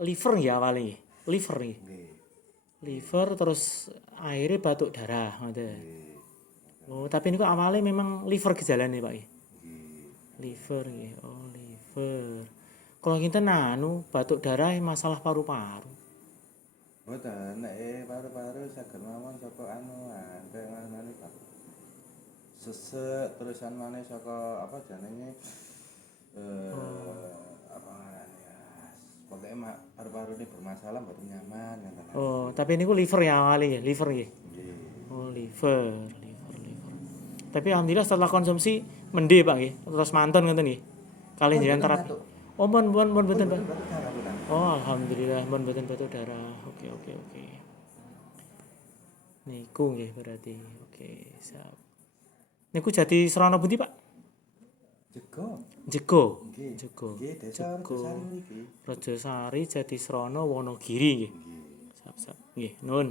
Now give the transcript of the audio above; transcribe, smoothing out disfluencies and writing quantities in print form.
liver nggih awale nggih. Liver nggih. Nggih. Liver terus akhirnya batuk darah ngoten. Nggih. Oh, tapi niku awalnya memang liver gejalane Pak nggih. Nggih. Liver nggih. Oh, liver. Kalau kita batuk darah masalah paru-paru. Mboten nek paru-paru saged mawon saka anuan kaya ngene Pak. Sesek terusan maneh saka apa jenenge apa ngarane ya. Pokoke paru-paru ini bermasalah mboten nyaman ngoten. Oh, tapi niku liver ya awalnya ya, liver nggih. Nggih. Oh, liver. Tapi alhamdulillah setelah konsumsi mendhe Pak nggih. Terus mantun ngoten nggih. Kali jenengan terapi. Oh, bon mboten Pak. Oh, alhamdulillah mboten batuk darah. Oke. Niku nggih berarti. Oke, siap. Niku Jati Srana pundi, Pak? Jego. Nggih. Jego. Nggih, desa Rejosari mriki. Rejosari Jati Srana Wonogiri nggih. Nggih. Siap. Nggih, nun.